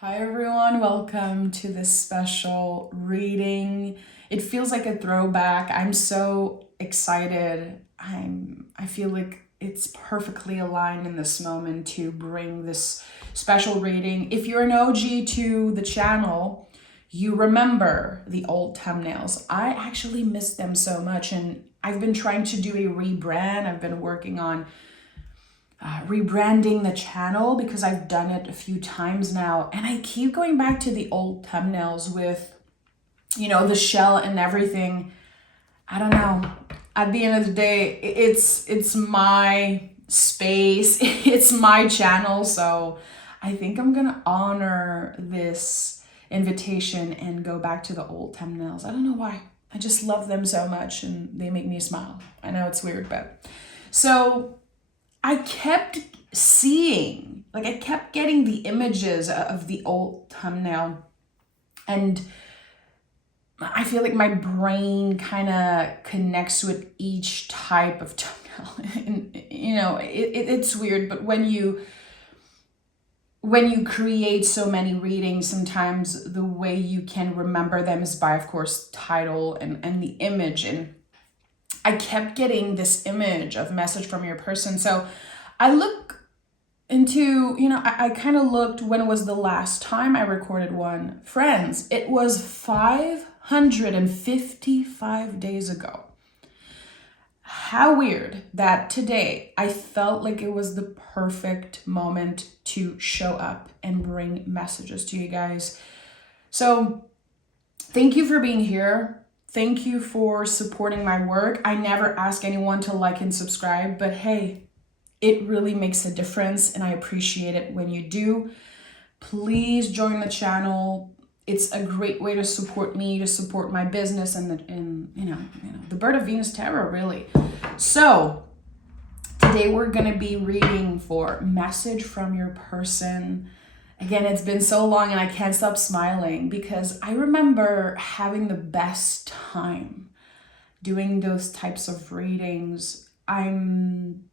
Hi everyone, welcome to this special reading. It feels like a throwback. I'm so excited. I feel like it's perfectly aligned in this moment to bring this special reading. If you're an OG to the channel, you remember the old thumbnails. I actually miss them so much, and I've been trying to do a rebrand. I've been working on rebranding the channel because I've done it a few times now, and I keep going back to the old thumbnails with, the shell and everything. I don't know. At the end of the day, it's my space, it's my channel, so I think I'm gonna honor this invitation and go back to the old thumbnails. I don't know why. I just love them so much and they make me smile. I know it's weird, but so I kept I kept getting the images of the old thumbnail, and I feel like my brain kind of connects with each type of thumbnail. And, it's weird, but when you create so many readings, sometimes the way you can remember them is by, of course, title and the image. And I kept getting this image of message from your person. So I look into, I kind of looked when was the last time I recorded one. Friends, it was 555 days ago. How weird that today I felt like it was the perfect moment to show up and bring messages to you guys. So thank you for being here. Thank you for supporting my work. I never ask anyone to like and subscribe, but hey, it really makes a difference and I appreciate it when you do. Please join the channel. It's a great way to support me, to support my business and the Bird of Venus Tarot, really. So today we're going to be reading for message from your person. Again, it's been so long and I can't stop smiling because I remember having the best time doing those types of readings. I'm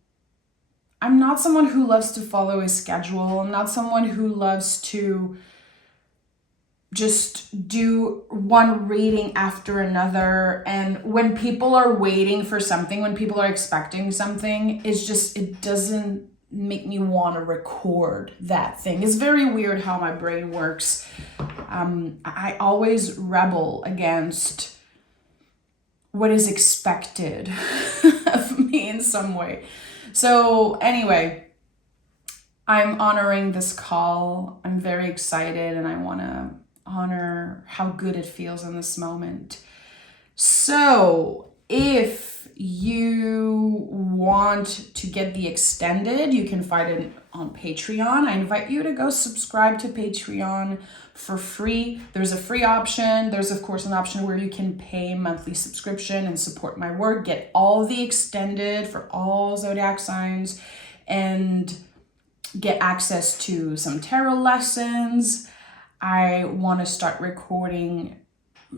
not someone who loves to follow a schedule. I'm not someone who loves to just do one reading after another. And when people are waiting for something, when people are expecting something, it doesn't make me want to record that thing. It's very weird how my brain works. I always rebel against what is expected of me in some way. So anyway, I'm honoring this call. I'm very excited and I want to honor how good it feels in this moment. So if you want to get the extended, you can find it on Patreon. I invite you to go subscribe to Patreon for free. There's a free option. There's, of course, an option where you can pay a monthly subscription and support my work, get all the extended for all zodiac signs, and get access to some tarot lessons. I want to start recording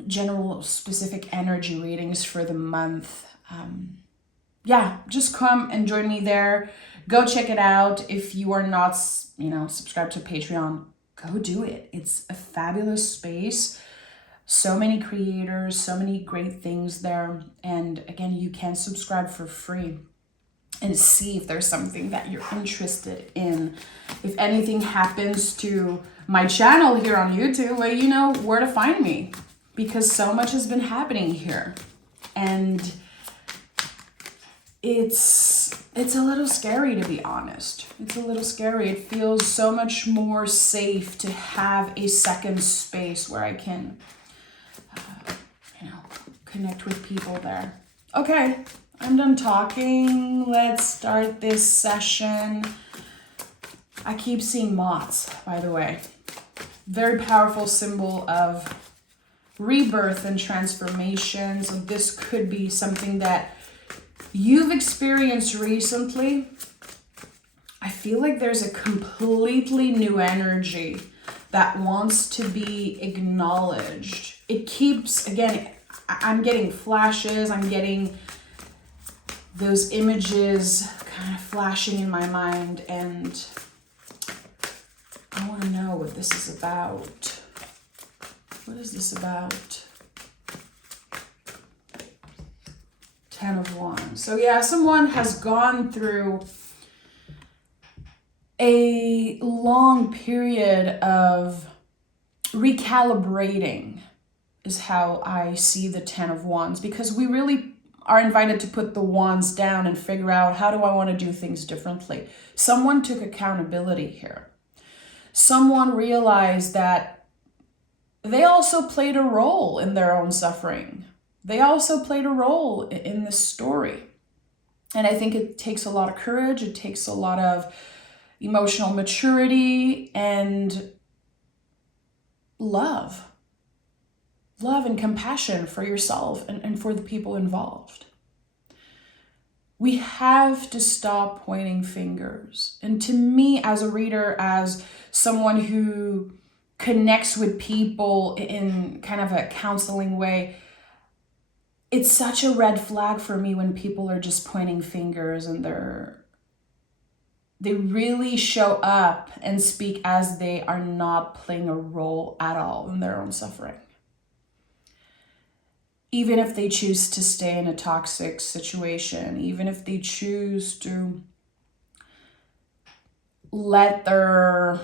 general specific energy readings for the month. Just come and join me there. Go check it out. If you are not, subscribed to Patreon, go do it. It's a fabulous space. So many creators, so many great things there. And again, you can subscribe for free and see if there's something that you're interested in. If anything happens to my channel here on YouTube, well, you know where to find me because so much has been happening here. And it's a little scary, to be honest. It's a little scary. It feels so much more safe to have a second space where I can, connect with people there. Okay, I'm done talking. Let's start this session. I keep seeing moths, by the way. Very powerful symbol of rebirth and transformation. So this could be something that you've experienced recently. I feel like there's a completely new energy that wants to be acknowledged. It keeps, again, I'm getting flashes, I'm getting those images kind of flashing in my mind, and I want to know what this is about. What is this about? 10 of Wands. So yeah, someone has gone through a long period of recalibrating is how I see the 10 of Wands, because we really are invited to put the wands down and figure out, how do I want to do things differently? Someone took accountability here. Someone realized that they also played a role in their own suffering. They also played a role in this story. And I think it takes a lot of courage. It takes a lot of emotional maturity and love and compassion for yourself and for the people involved. We have to stop pointing fingers. And to me, as a reader, as someone who connects with people in kind of a counseling way, it's such a red flag for me when people are just pointing fingers and they really show up and speak as they are not playing a role at all in their own suffering. Even if they choose to stay in a toxic situation, even if they choose to let their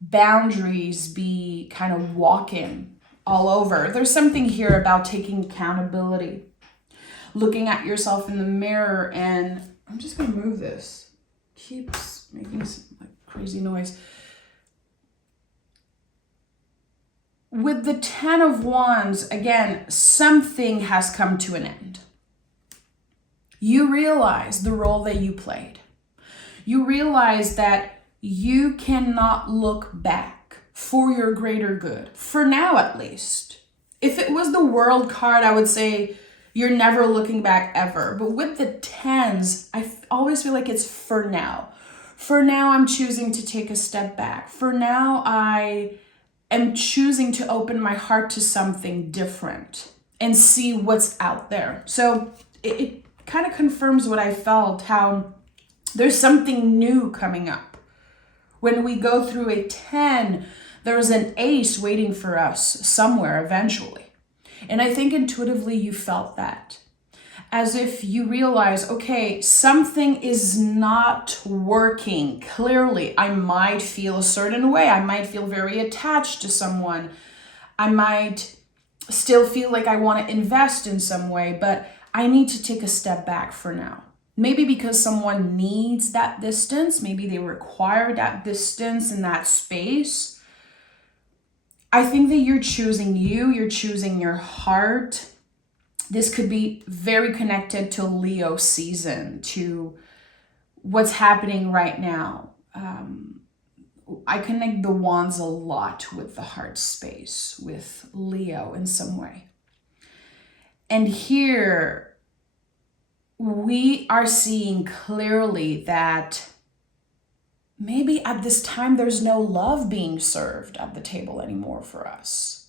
boundaries be kind of walking all over. There's something here about taking accountability, looking at yourself in the mirror, and I'm just going to move this. Keeps making some crazy noise. With the 10 of Wands, again, something has come to an end. You realize the role that you played. You realize that you cannot look back for your greater good, for now at least. If it was the World card, I would say you're never looking back ever. But with the 10s, I always feel like it's for now. For now, I'm choosing to take a step back. For now, I am choosing to open my heart to something different and see what's out there. So it kind of confirms what I felt, how there's something new coming up. When we go through a 10, there's an ace waiting for us somewhere eventually. And I think intuitively you felt that. As if you realize, okay, something is not working. Clearly, I might feel a certain way. I might feel very attached to someone. I might still feel like I want to invest in some way, but I need to take a step back for now. Maybe because someone needs that distance. Maybe they require that distance in that space. I think that you're choosing you're choosing your heart. This could be very connected to Leo season, to what's happening right now. I connect the wands a lot with the heart space, with Leo in some way. And here we are seeing clearly that maybe at this time there's no love being served at the table anymore for us.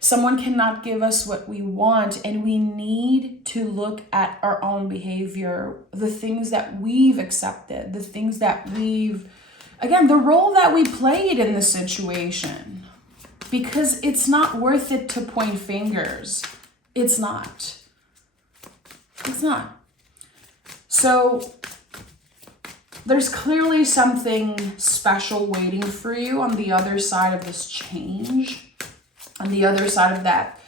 Someone cannot give us what we want, and we need to look at our own behavior, the things that we've accepted, the things that again, the role that we played in the situation, because it's not worth it to point fingers. It's not. It's not. So there's clearly something special waiting for you on the other side of this change. On the other side of that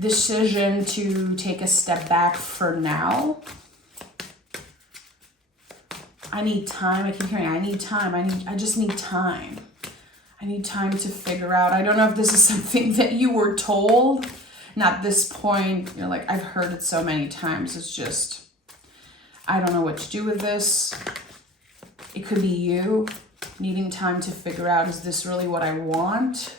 decision to take a step back for now. I need time. I keep hearing, I need time. I just need time. I need time to figure out. I don't know if this is something that you were told. And at this point, you're like, I've heard it so many times. It's just, I don't know what to do with this. It could be you needing time to figure out, is this really what I want?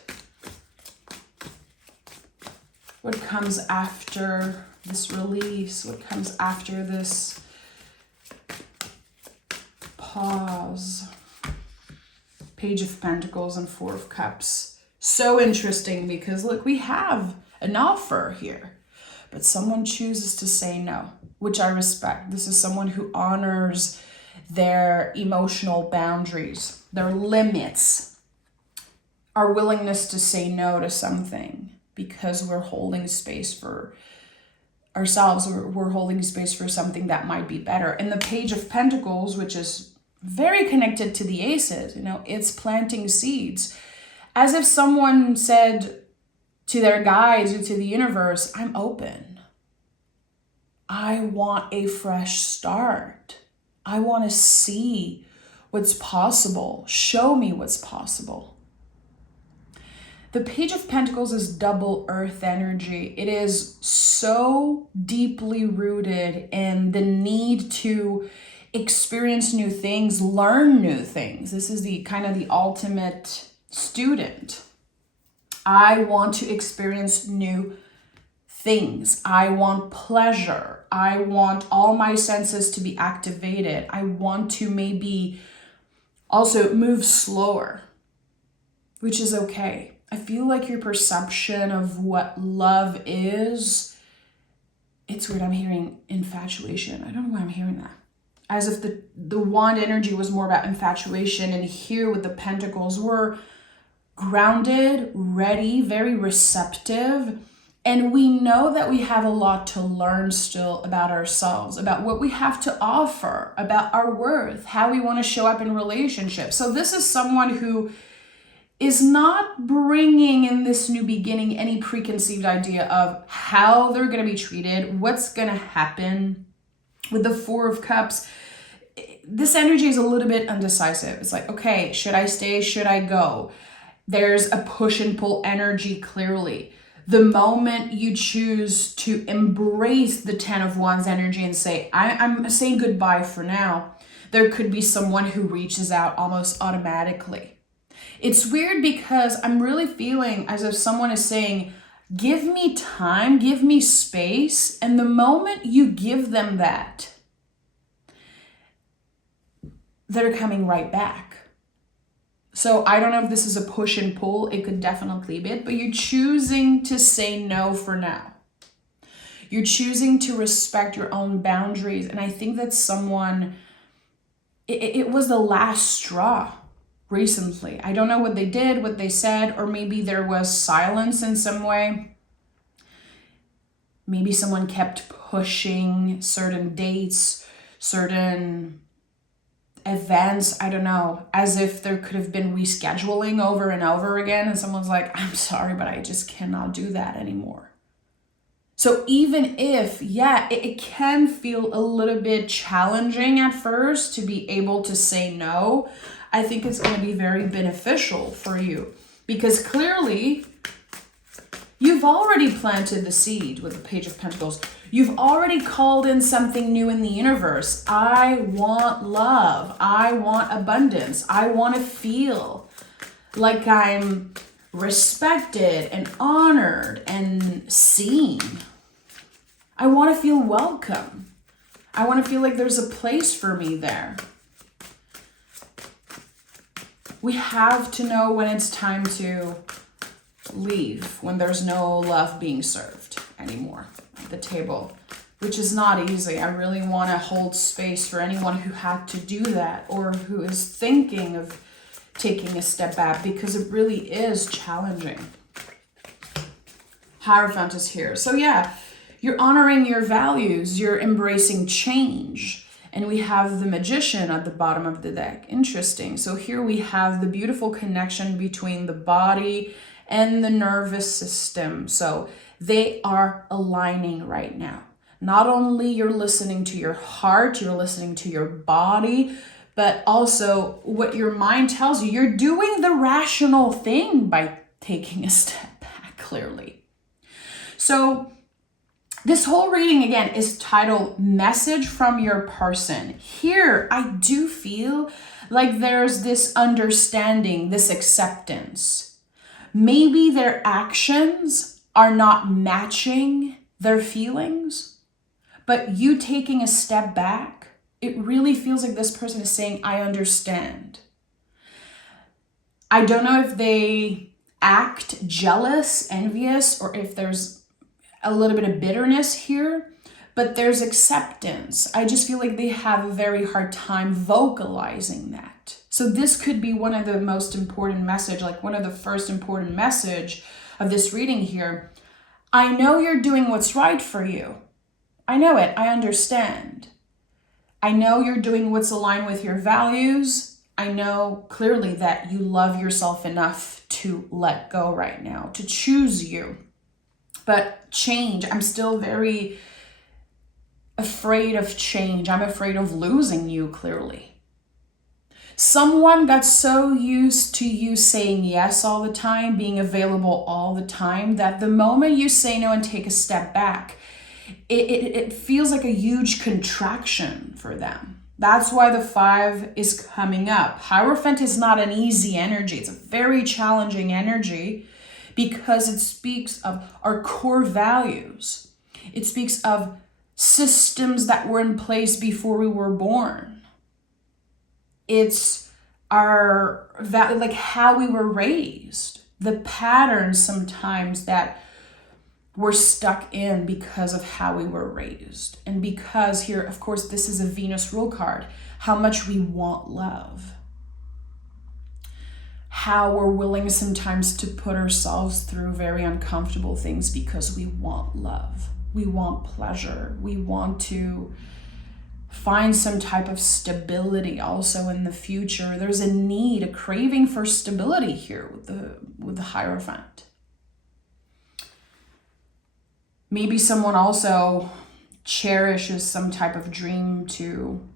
What comes after this release? What comes after this pause? Page of Pentacles and Four of Cups. So interesting because look, we have an offer here, but someone chooses to say no, which I respect. This is someone who honors their emotional boundaries. their limits, our willingness to say no to something because we're holding space for ourselves, or we're holding space for something that might be better. And the Page of Pentacles, which is very connected to the Aces, it's planting seeds. As if someone said to their guides or to the universe, I'm open. I want a fresh start. I want to see what's possible. Show me what's possible. The Page of Pentacles is double earth energy. It is so deeply rooted in the need to experience new things, learn new things. This is the kind of the ultimate student. I want to experience new things. I want pleasure. I want all my senses to be activated. I want to maybe also move slower, which is okay. I feel like your perception of what love is, it's weird, I'm hearing infatuation. I don't know why I'm hearing that. As if the wand energy was more about infatuation, and here with the pentacles, we're grounded, ready, very receptive. And we know that we have a lot to learn still about ourselves, about what we have to offer, about our worth, how we want to show up in relationships. So this is someone who is not bringing in this new beginning any preconceived idea of how they're going to be treated, what's going to happen. With the Four of Cups, this energy is a little bit undecisive. It's like, okay, should I stay? Should I go? There's a push and pull energy clearly. The moment you choose to embrace the Ten of Wands energy and say, I'm saying goodbye for now, there could be someone who reaches out almost automatically. It's weird because I'm really feeling as if someone is saying, give me time, give me space. And the moment you give them that, they're coming right back. So I don't know if this is a push and pull. It could definitely be it, but you're choosing to say no for now. You're choosing to respect your own boundaries. And I think that someone, it was the last straw recently. I don't know what they did, what they said, or maybe there was silence in some way. Maybe someone kept pushing certain dates, certain events, I don't know, as if there could have been rescheduling over and over again, and someone's like, I'm sorry, but I just cannot do that anymore. So even if, it can feel a little bit challenging at first to be able to say no, I think it's going to be very beneficial for you, because clearly you've already planted the seed with the Page of Pentacles. You've already called in something new in the universe. I want love. I want abundance. I want to feel like I'm respected and honored and seen. I want to feel welcome. I want to feel like there's a place for me there. We have to know when it's time to leave, when there's no love being served anymore at the table, which is not easy. I really want to hold space for anyone who had to do that or who is thinking of taking a step back, because it really is challenging. Hierophant is here. So you're honoring your values, you're embracing change. And we have the Magician at the bottom of the deck. Interesting. So here we have the beautiful connection between the body and the nervous system. So they are aligning right now. Not only you're listening to your heart, you're listening to your body, but also what your mind tells you. You're doing the rational thing by taking a step back, clearly. So this whole reading, again, is titled Message from Your Person. Here, I do feel like there's this understanding, this acceptance. Maybe their actions are not matching their feelings, but you taking a step back, it really feels like this person is saying, I understand. I don't know if they act jealous, envious, or if there's a little bit of bitterness here, but there's acceptance. I just feel like they have a very hard time vocalizing that. So this could be one of the most important message, like one of the first important message of this reading here. I know you're doing what's right for you. I know it. I understand. I know you're doing what's aligned with your values. I know clearly that you love yourself enough to let go right now, to choose you. But change, I'm still very afraid of change. I'm afraid of losing you, clearly. Someone got so used to you saying yes all the time, being available all the time, that the moment you say no and take a step back, it feels like a huge contraction for them. That's why the 5 is coming up. Hierophant is not an easy energy. It's a very challenging energy because it speaks of our core values. It speaks of systems that were in place before we were born. It's our like how we were raised, the patterns sometimes that we're stuck in because of how we were raised. And because here, of course, this is a Venus rule card, how much we want love. How we're willing sometimes to put ourselves through very uncomfortable things because we want love. We want pleasure. We want to find some type of stability also in the future. There's a need, a craving for stability here with the Hierophant. Maybe someone also cherishes some type of dream to,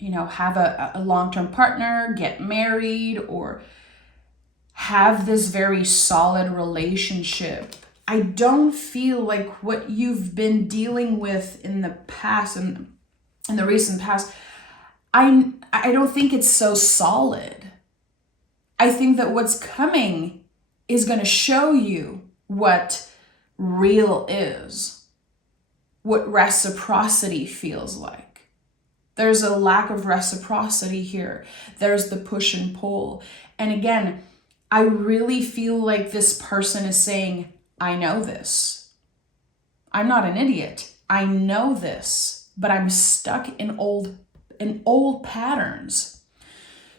have a long-term partner, get married, or have this very solid relationship. I don't feel like what you've been dealing with in the past and in the recent past, I don't think it's so solid. I think that what's coming is going to show you what real is, what reciprocity feels like. There's a lack of reciprocity here. There's the push and pull. And again, I really feel like this person is saying, I know this. I'm not an idiot. I know this, but I'm stuck in old patterns.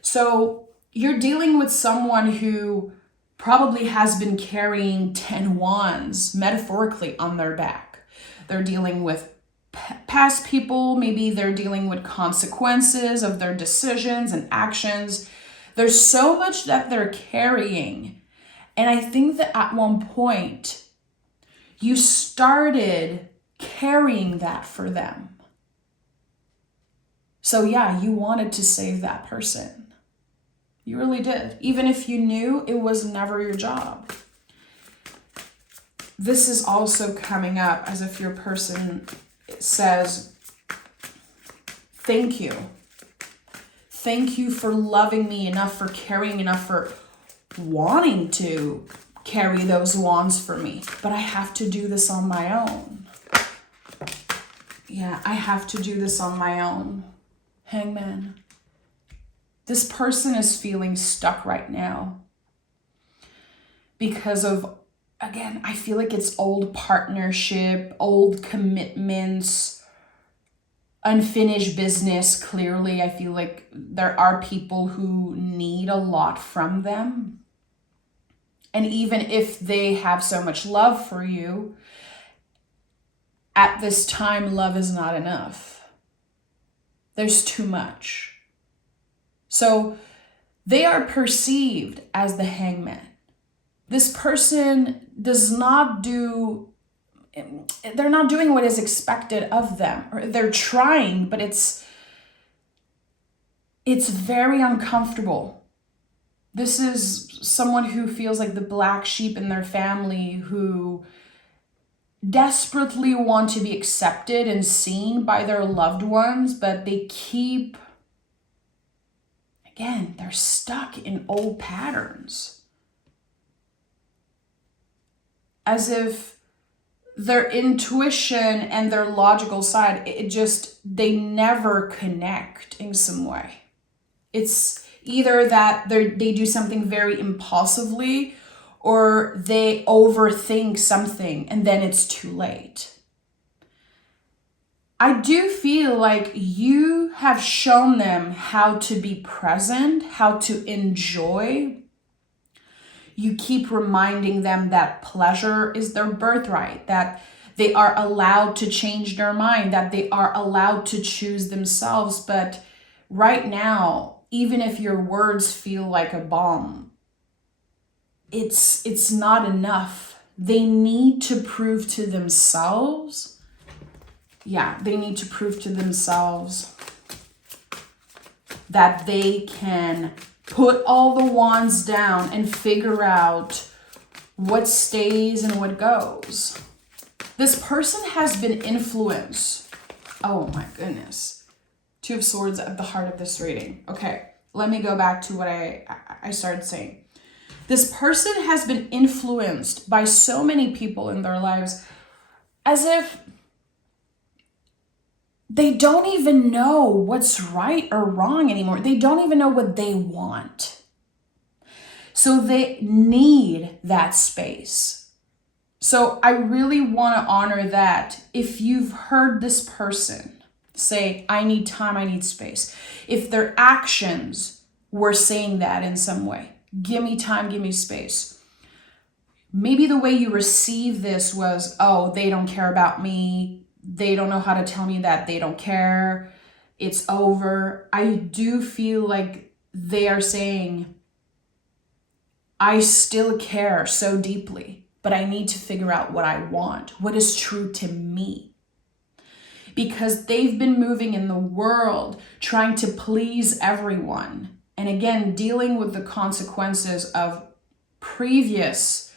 So you're dealing with someone who probably has been carrying 10 wands metaphorically on their back. They're dealing with past people. Maybe they're dealing with consequences of their decisions and actions. There's so much that they're carrying. And I think that at one point, you started carrying that for them. So yeah, you wanted to save that person. You really did. Even if you knew it was never your job. This is also coming up as if your person says, thank you. Thank you for loving me enough, for caring enough, for wanting to carry those wands for me. But I have to do this on my own. Yeah, I have to do this on my own. Hangman. This person is feeling stuck right now because of, again, I feel like it's old partnership, old commitments, unfinished business. Clearly, I feel like there are people who need a lot from them. And even if they have so much love for you, at this time, love is not enough. There's too much. So they are perceived as the Hangman. This person they're not doing what is expected of them. Or they're trying, but it's very uncomfortable. This is someone who feels like the black sheep in their family, who desperately want to be accepted and seen by their loved ones, but they keep, again, they're stuck in old patterns. As if their intuition and their logical side, they never connect in some way. It's either that they do something very impulsively, or they overthink something and then it's too late. I do feel like you have shown them how to be present, how to enjoy. You keep reminding them that pleasure is their birthright, that they are allowed to change their mind, that they are allowed to choose themselves. But right now, even if your words feel like a bomb, it's not enough. They need to prove to themselves. Yeah, they need to prove to themselves that they can put all the wands down and figure out what stays and what goes. This person has been influenced. Oh my goodness. Two of Swords at the heart of this reading. Okay, let me go back to what I started saying. This person has been influenced by so many people in their lives as if they don't even know what's right or wrong anymore. They don't even know what they want. So they need that space. So I really want to honor that. If you've heard this person say, I need time, I need space. If their actions were saying that in some way, give me time, give me space. Maybe the way you receive this was, oh, they don't care about me. They don't know how to tell me that they don't care. It's over. I do feel like they are saying, I still care so deeply, but I need to figure out what I want, what is true to me. Because they've been moving in the world, trying to please everyone. And again, dealing with the consequences of previous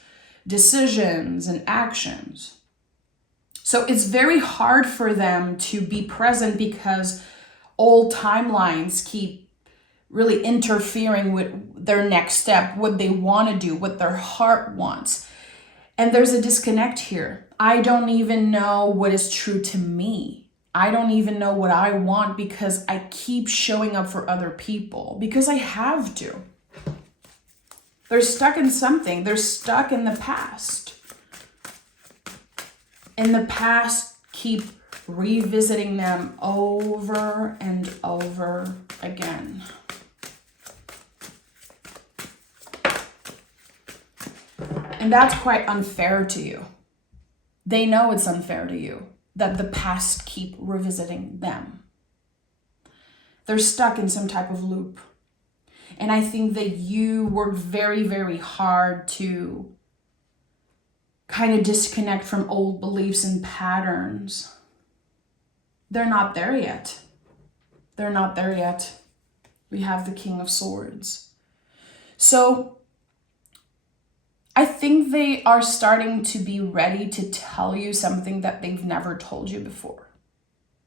decisions and actions. So it's very hard for them to be present because old timelines keep really interfering with their next step, what they want to do, what their heart wants. And there's a disconnect here. I don't even know what is true to me. I don't even know what I want because I keep showing up for other people because I have to. They're stuck in something. They're stuck in the past. And the past keep revisiting them over and over again. And that's quite unfair to you. They know it's unfair to you that the past keep revisiting them. They're stuck in some type of loop. And I think that you work very, very hard to kind of disconnect from old beliefs and patterns. They're not there yet. They're not there yet. We have the King of Swords. So I think they are starting to be ready to tell you something that they've never told you before.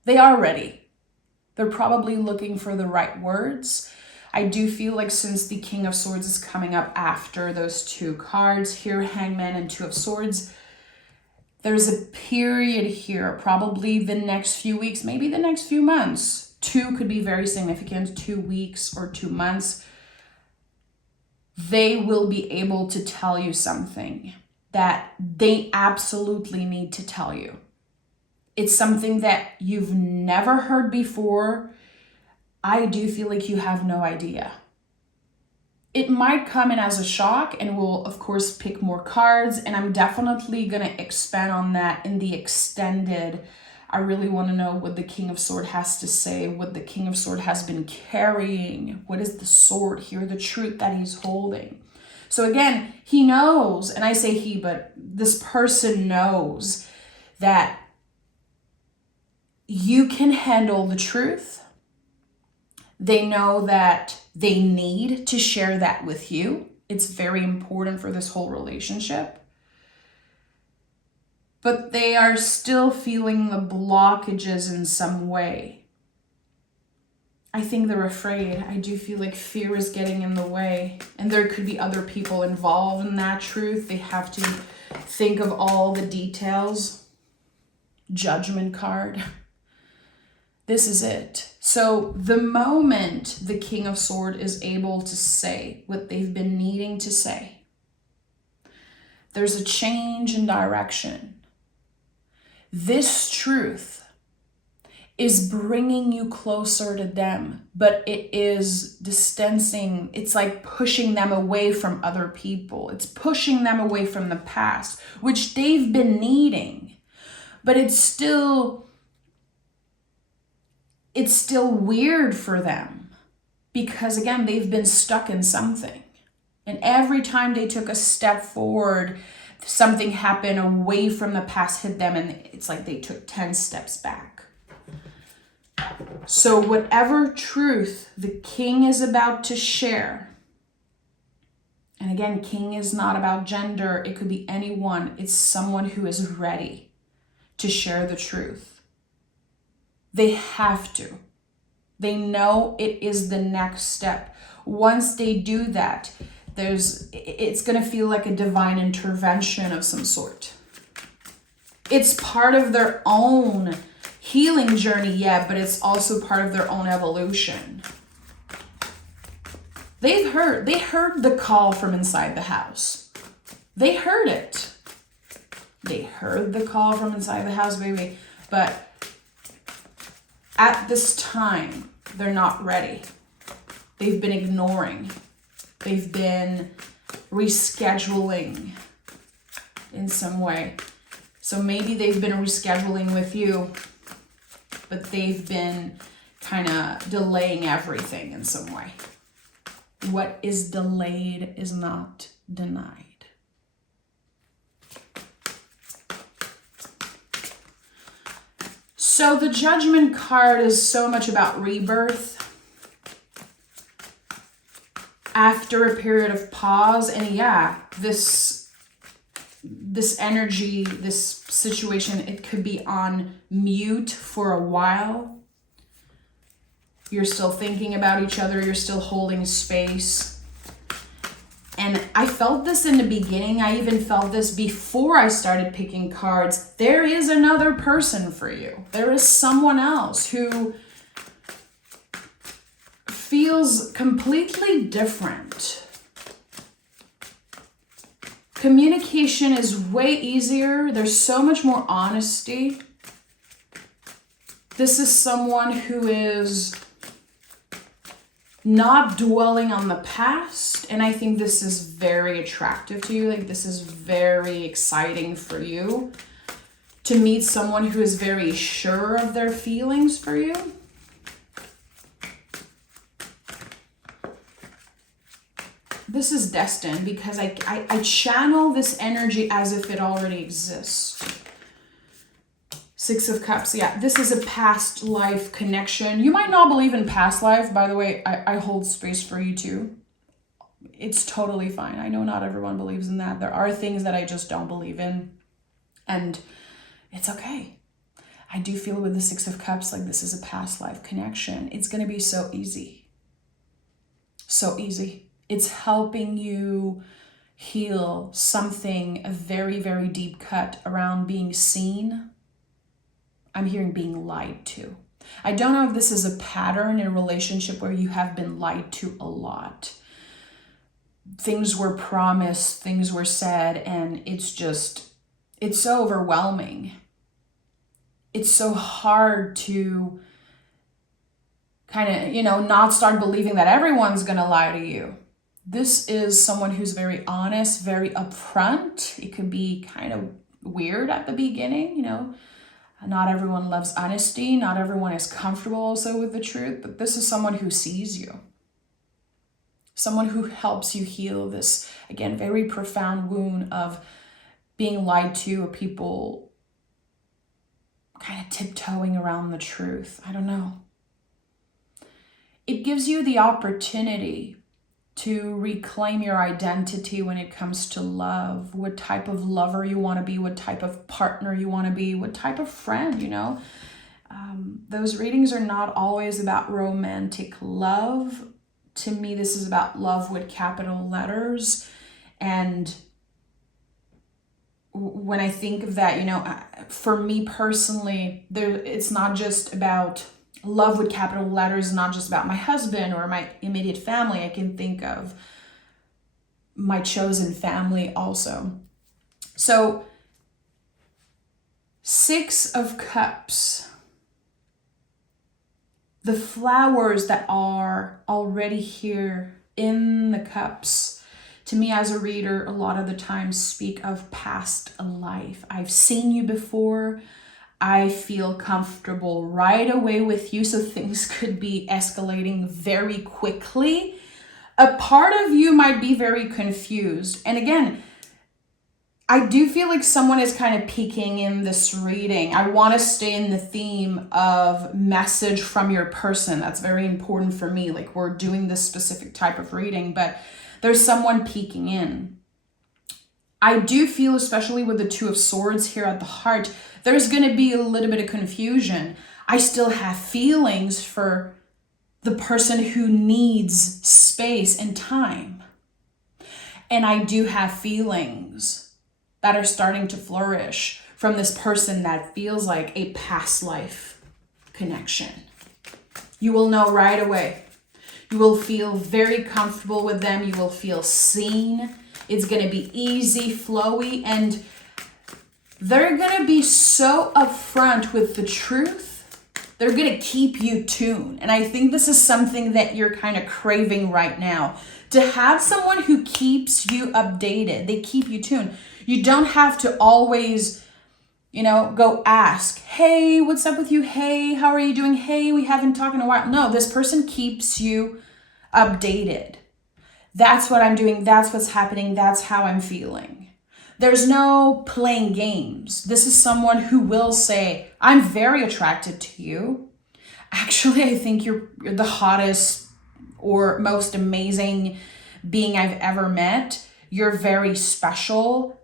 They are ready. They're probably looking for the right words. I do feel like since the King of Swords is coming up after those two cards here, Hangman and Two of Swords, there's a period here, probably the next few weeks, maybe the next few months. 2 could be very significant, 2 weeks or 2 months. They will be able to tell you something that they absolutely need to tell you. It's something that you've never heard before. I do feel like you have no idea. It might come in as a shock, and we'll of course pick more cards, and I'm definitely going to expand on that in the extended. I really want to know what the King of Swords has to say, what the King of Swords has been carrying. What is the sword here, the truth that he's holding? So again, he knows, and I say he, but this person knows that you can handle the truth. They know that they need to share that with you. It's very important for this whole relationship. But they are still feeling the blockages in some way. I think they're afraid. I do feel like fear is getting in the way. And there could be other people involved in that truth. They have to think of all the details. Judgment card. This is it. So the moment the King of Swords is able to say what they've been needing to say, there's a change in direction. This truth is bringing you closer to them, but it is distancing. It's like pushing them away from other people. It's pushing them away from the past, which they've been needing. But it's still weird for them because, again, they've been stuck in something. And every time they took a step forward, something happened away from the past, hit them, and it's like they took 10 steps back. So whatever truth the king is about to share, and again, king is not about gender, it could be anyone, it's someone who is ready to share the truth. They have to. They know it is the next step. Once they do that, it's going to feel like a divine intervention of some sort. It's part of their own healing journey, yeah, but it's also part of their own evolution. They heard the call from inside the house. They heard it. They heard the call from inside the house, baby. But at this time, they're not ready. They've been ignoring. They've been rescheduling in some way. So maybe they've been rescheduling with you, but they've been kind of delaying everything in some way. What is delayed is not denied. So the Judgment card is so much about rebirth after a period of pause. And yeah, this energy, this situation, it could be on mute for a while. You're still thinking about each other. You're still holding space. And I felt this in the beginning. I even felt this before I started picking cards. There is another person for you. There is someone else who feels completely different. Communication is way easier. There's so much more honesty. This is someone who is not dwelling on the past, and I think this is very attractive to you. Like, this is very exciting for you to meet someone who is very sure of their feelings for you. This is destined because I channel this energy as if it already exists. Six of Cups, yeah, this is a past life connection. You might not believe in past life. By the way, I hold space for you too. It's totally fine. I know not everyone believes in that. There are things that I just don't believe in. And it's okay. I do feel with the Six of Cups, like this is a past life connection. It's going to be so easy. So easy. It's helping you heal something, a very, very deep cut around being seen. I'm hearing being lied to. I don't know if this is a pattern in a relationship where you have been lied to a lot. Things were promised, things were said, and it's so overwhelming. It's so hard to kind of, not start believing that everyone's going to lie to you. This is someone who's very honest, very upfront. It could be kind of weird at the beginning, Not everyone loves honesty. Not everyone is comfortable also with the truth, but this is someone who sees you. Someone who helps you heal this, again, very profound wound of being lied to, or people kind of tiptoeing around the truth. I don't know. It gives you the opportunity to reclaim your identity when it comes to love, what type of lover you want to be, what type of partner you want to be, what type of friend, Those readings are not always about romantic love. To me, this is about love with capital letters. And when I think of that, for me personally, it's not just about love with capital letters, not just about my husband or my immediate family. I can think of my chosen family also. So, Six of Cups. the flowers that are already here in the cups, to me as a reader, a lot of the times speak of past life. I've seen you before. I feel comfortable right away with you. So things could be escalating very quickly. A part of you might be very confused. And again, I do feel like someone is kind of peeking in this reading. I want to stay in the theme of message from your person. That's very important for me. Like, we're doing this specific type of reading, but there's someone peeking in. I do feel, especially with the Two of Swords here at the heart, there's going to be a little bit of confusion. I still have feelings for the person who needs space and time. And I do have feelings that are starting to flourish from this person that feels like a past life connection. You will know right away. You will feel very comfortable with them. You will feel seen. It's going to be easy, flowy, and they're going to be so upfront with the truth. They're going to keep you tuned. And I think this is something that you're kind of craving right now. To have someone who keeps you updated. They keep you tuned. You don't have to always, go ask, hey, what's up with you? Hey, how are you doing? Hey, we haven't talked in a while. No, this person keeps you updated. That's what I'm doing. That's what's happening. That's how I'm feeling. There's no playing games. This is someone who will say, I'm very attracted to you. Actually, I think you're the hottest or most amazing being I've ever met. You're very special.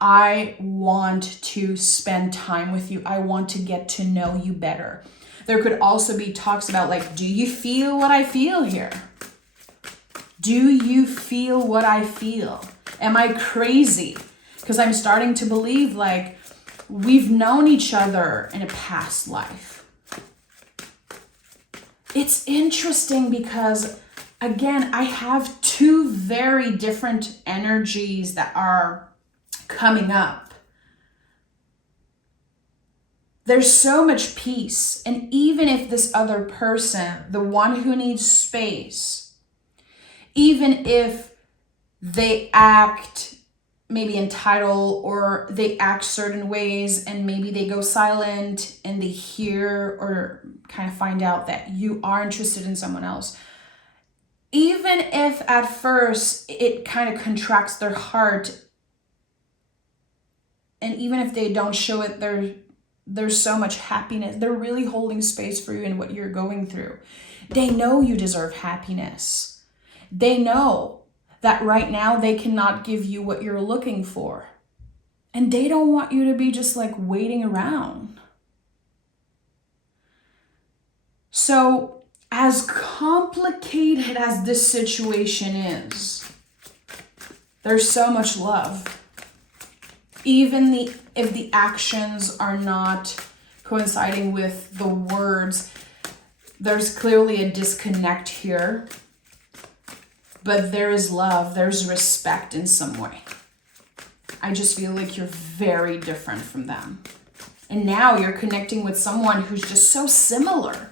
I want to spend time with you. I want to get to know you better. There could also be talks about, like, do you feel what I feel here? Do you feel what I feel? Am I crazy? Because I'm starting to believe like we've known each other in a past life. It's interesting because, again, I have two very different energies that are coming up. There's so much peace. And even if this other person, the one who needs space, even if they act maybe entitled or they act certain ways and maybe they go silent and they hear or kind of find out that you are interested in someone else, even if at first it kind of contracts their heart, and even if they don't show it, there's so much happiness. They're really holding space for you in what you're going through. They know you deserve happiness. They know that right now they cannot give you what you're looking for. And they don't want you to be just like waiting around. So as complicated as this situation is, there's so much love. Even if the actions are not coinciding with the words, there's clearly a disconnect here. But there is love, there's respect in some way. I just feel like you're very different from them. And now you're connecting with someone who's just so similar.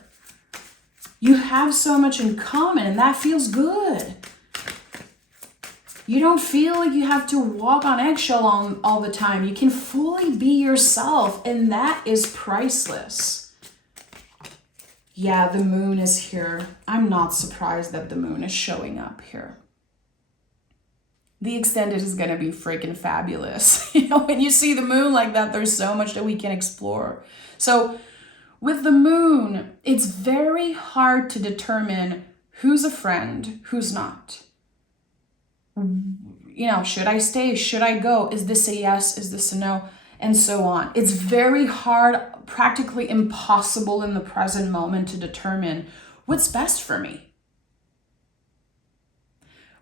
You have so much in common, and that feels good. You don't feel like you have to walk on eggshell all the time. You can fully be yourself, and that is priceless. Yeah, the moon is here. I'm not surprised that the moon is showing up here. The extended is going to be freaking fabulous. When you see the moon like that, there's so much that we can explore. So with the moon, it's very hard to determine who's a friend, who's not. Should I stay? Should I go? Is this a yes? Is this a no? And so on. It's very hard, practically impossible in the present moment to determine what's best for me.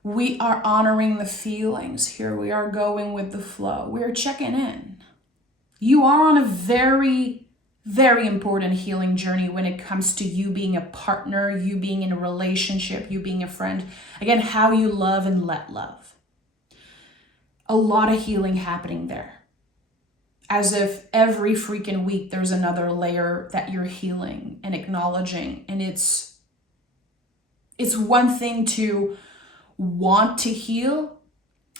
We are honoring the feelings here. We are going with the flow. We are checking in. You are on a very, very important healing journey when it comes to you being a partner, you being in a relationship, you being a friend. Again, how you love and let love. A lot of healing happening there. as if every freaking week there's another layer that you're healing and acknowledging. And it's one thing to want to heal.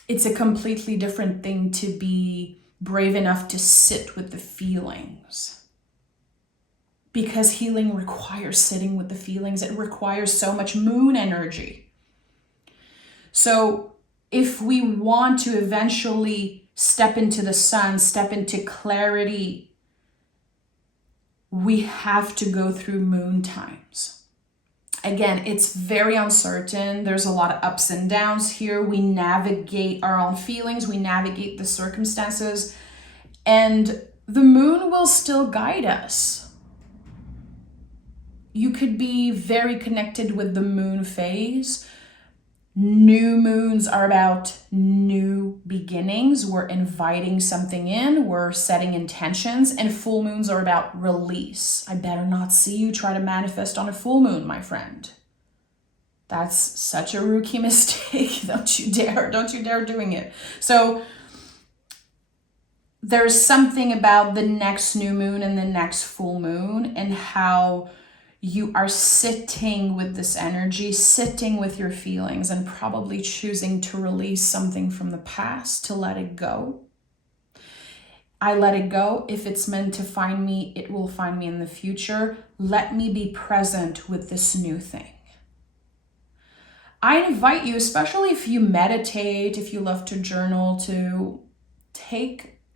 It's a completely different thing to be brave enough to sit with the feelings. Because healing requires sitting with the feelings. It requires so much moon energy. So if we want to eventually step into the sun, step into clarity, we have to go through moon times. Again, it's very uncertain. There's a lot of ups and downs here. We navigate our own feelings. We navigate the circumstances. And the moon will still guide us. You could be very connected with the moon phase. New moons are about new beginnings. We're inviting something in. We're setting intentions. And full moons are about release. I better not see you try to manifest on a full moon, my friend. That's such a rookie mistake. Don't you dare doing it. So there's something about the next new moon and the next full moon and how you are sitting with this energy, sitting with your feelings, and probably choosing to release something from the past, to let it go. I let it go. If it's meant to find me, it will find me in the future. Let me be present with this new thing. I invite you, especially if you meditate, if you love to journal, to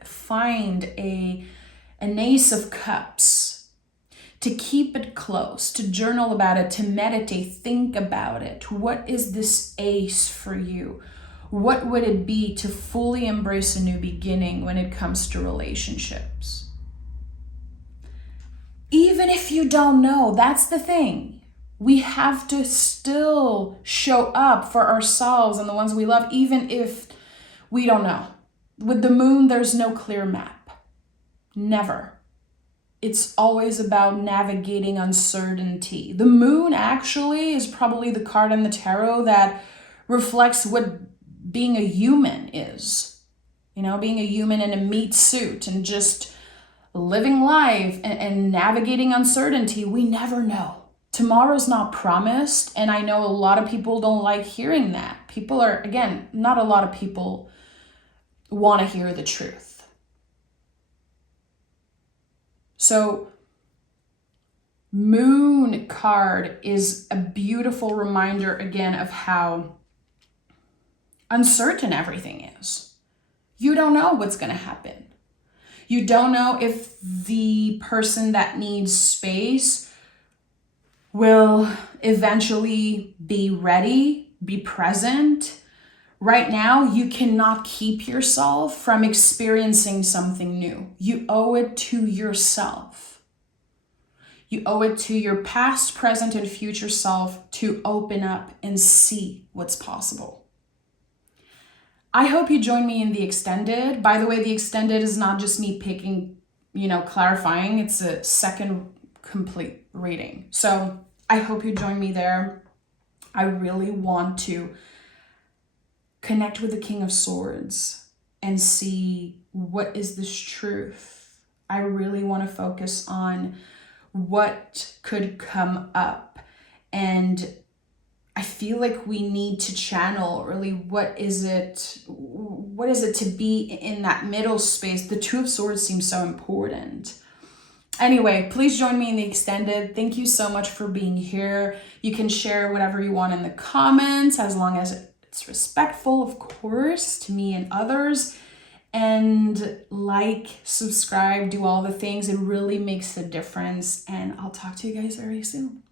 find an Ace of Cups, to keep it close, to journal about it, to meditate, think about it. What is this ace for you? What would it be to fully embrace a new beginning when it comes to relationships? Even if you don't know, that's the thing. We have to still show up for ourselves and the ones we love, even if we don't know. With the moon, there's no clear map. Never. It's always about navigating uncertainty. The moon actually is probably the card in the tarot that reflects what being a human is. You know, being a human in a meat suit and just living life and navigating uncertainty. We never know. Tomorrow's not promised. And I know a lot of people don't like hearing that. Not a lot of people want to hear the truth. So moon card is a beautiful reminder again of how uncertain everything is. You don't know what's going to happen. You don't know if the person that needs space will eventually be ready, be present. Right now, you cannot keep yourself from experiencing something new. You owe it to yourself. You owe it to your past, present, and future self to open up and see what's possible. I hope you join me in the extended. By the way, the extended is not just me picking, clarifying. It's a second complete reading. So I hope you join me there. I really want to connect with the King of Swords and see what is this truth. I really want to focus on what could come up. And I feel like we need to channel really what is it to be in that middle space. The Two of Swords seems so important. Anyway, please join me in the extended. Thank you so much for being here. You can share whatever you want in the comments, as long as it's respectful, of course, to me and others. And subscribe, do all the things. It really makes a difference. And I'll talk to you guys very soon.